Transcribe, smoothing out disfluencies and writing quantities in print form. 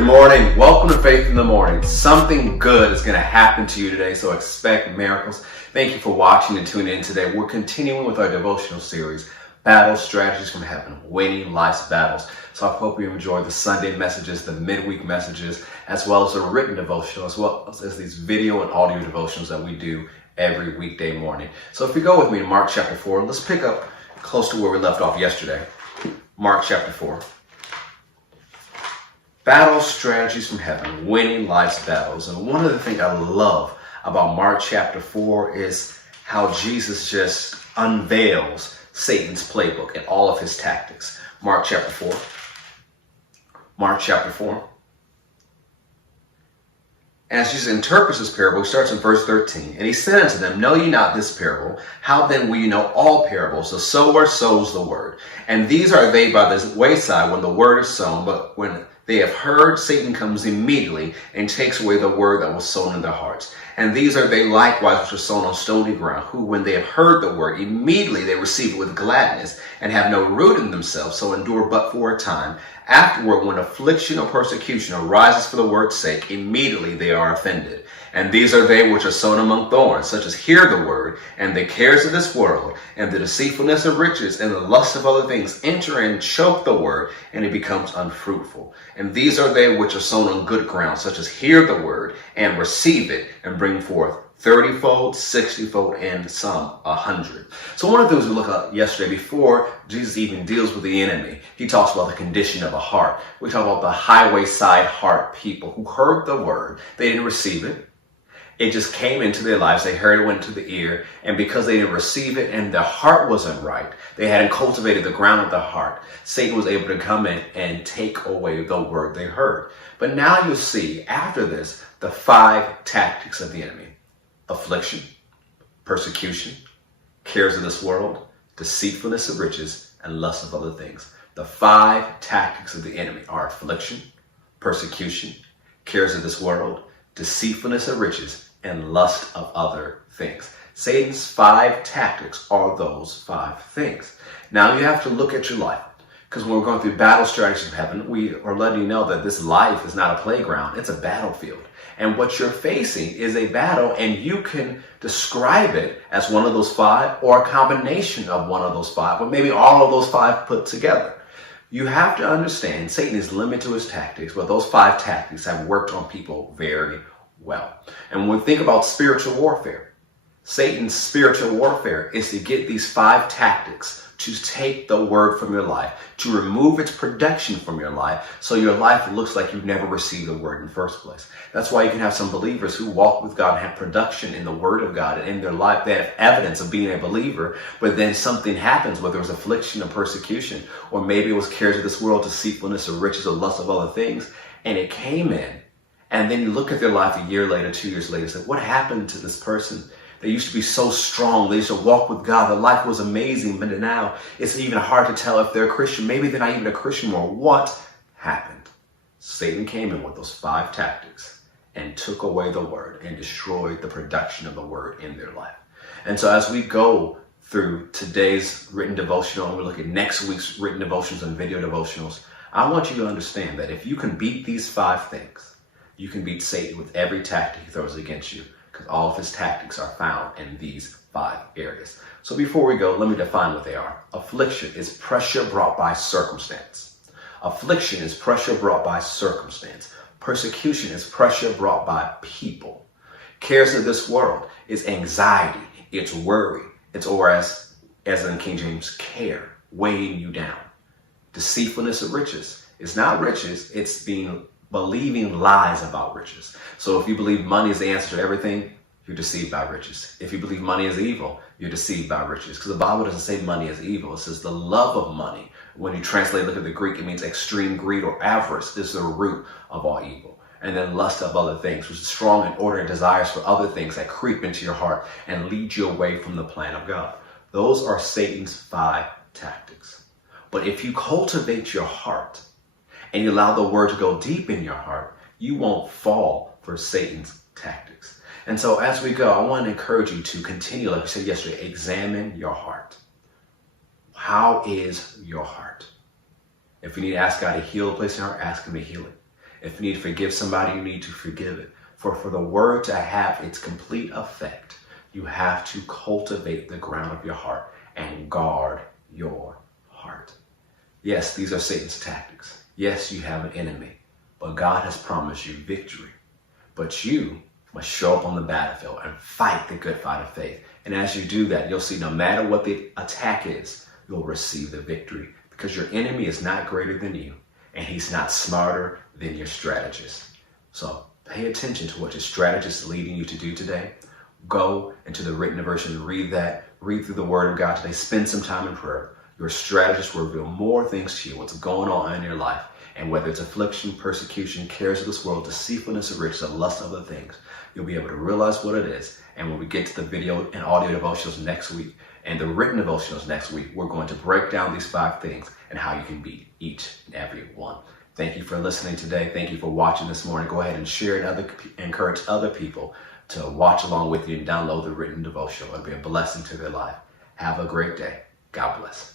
Good morning. Welcome to Faith in the Morning. Something good is going to happen to you today, so expect miracles. Thank you for watching and tuning in today. We're continuing with our devotional series, Battle Strategies from Heaven, Winning Life's Battles. So I hope you enjoy the Sunday messages, the midweek messages, as well as the written devotional, as well as these video and audio devotionals that we do every weekday morning. So if you go with me to Mark chapter 4, let's pick up close to where we left off yesterday. Mark chapter 4. Battle Strategies from Heaven, Winning Life's Battles. And one of the things I love about Mark chapter 4 is how Jesus just unveils Satan's playbook and all of his tactics. Mark chapter 4. Mark chapter 4. As Jesus interprets this parable, he starts in verse 13. And he said unto them, Know ye not this parable? How then will ye know all parables? The sower sows the word. And these are they by the wayside when the word is sown, but when they have heard, Satan comes immediately and takes away the word that was sown in their hearts. And these are they likewise which are sown on stony ground, who when they have heard the word, immediately they receive it with gladness, and have no root in themselves, so endure but for a time. Afterward, when affliction or persecution arises for the word's sake, immediately they are offended. And these are they which are sown among thorns, such as hear the word, and the cares of this world, and the deceitfulness of riches, and the lust of other things enter and choke the word, and it becomes unfruitful. And these are they which are sown on good ground, such as hear the word, and receive it, and bring forth 30-fold, 60-fold, and some 100. So one of the things we looked at yesterday, before Jesus even deals with the enemy, he talks about the condition of a heart. We talk about the highway side heart people who heard the word. They didn't receive it. It just came into their lives. They heard it, went to the ear, and because they didn't receive it and their heart wasn't right, they hadn't cultivated the ground of the heart, Satan was able to come in and take away the word they heard. But now you see, after this, the 5 tactics of the enemy. Affliction, persecution, cares of this world, deceitfulness of riches, and lust of other things. The 5 tactics of the enemy are affliction, persecution, cares of this world, deceitfulness of riches, and lust of other things. Satan's 5 tactics are those 5 things. Now you have to look at your life, because when we're going through battle strategies of heaven, we are letting you know that this life is not a playground, it's a battlefield. And what you're facing is a battle, and you can describe it as one of those 5 or a combination of one of those 5, or maybe all of those 5 put together. You have to understand Satan is limited to his tactics, but those 5 tactics have worked on people very well. And when we think about spiritual warfare, Satan's spiritual warfare is to get these 5 tactics to take the word from your life, to remove its production from your life, so your life looks like you've never received the word in the first place. That's why you can have some believers who walk with God and have production in the word of God and in their life. They have evidence of being a believer, but then something happens, whether it was affliction or persecution, or maybe it was cares of this world, deceitfulness or riches or lust of other things, and it came in. And then you look at their life a year later, 2 years later, and say, what happened to this person? They used to be so strong. They used to walk with God. Their life was amazing. But now it's even hard to tell if they're a Christian. Maybe they're not even a Christian more. What happened? Satan came in with those 5 tactics and took away the word and destroyed the production of the word in their life. And so as we go through today's written devotional, and we look at next week's written devotionals and video devotionals, I want you to understand that if you can beat these 5 things, you can beat Satan with every tactic he throws against you, because all of his tactics are found in these 5 areas. So before we go, let me define what they are. Affliction is pressure brought by circumstance. Affliction is pressure brought by circumstance. Persecution is pressure brought by people. Cares of this world is anxiety, it's worry, it's or as in King James, care, weighing you down. Deceitfulness of riches is not riches, it's believing lies about riches. So if you believe money is the answer to everything, you're deceived by riches. If you believe money is evil, you're deceived by riches. Because the Bible doesn't say money is evil. It says the love of money. When you translate, look at the Greek, it means extreme greed or avarice is the root of all evil. And then lust of other things, which is strong and inordinate desires for other things that creep into your heart and lead you away from the plan of God. Those are Satan's 5 tactics. But if you cultivate your heart, and you allow the word to go deep in your heart, you won't fall for Satan's tactics. And so as we go, I want to encourage you to continue, like we said yesterday, examine your heart. How is your heart? If you need to ask God to heal a place in your heart, ask him to heal it. If you need to forgive somebody, you need to forgive it. For the word to have its complete effect, you have to cultivate the ground of your heart and guard your heart. Yes, these are Satan's tactics. Yes, you have an enemy, but God has promised you victory. But you must show up on the battlefield and fight the good fight of faith. And as you do that, you'll see no matter what the attack is, you'll receive the victory, because your enemy is not greater than you, and he's not smarter than your strategist. So pay attention to what your strategist is leading you to do today. Go into the written version, read that, read through the word of God today, spend some time in prayer. Your strategist will reveal more things to you, what's going on in your life. And whether it's affliction, persecution, cares of this world, deceitfulness of riches, and lust of other things, you'll be able to realize what it is. And when we get to the video and audio devotionals next week and the written devotionals next week, we're going to break down these 5 things and how you can beat each and every one. Thank you for listening today. Thank you for watching this morning. Go ahead and share and encourage other people to watch along with you and download the written devotional. It'll be a blessing to their life. Have a great day. God bless.